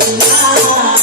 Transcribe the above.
tonight.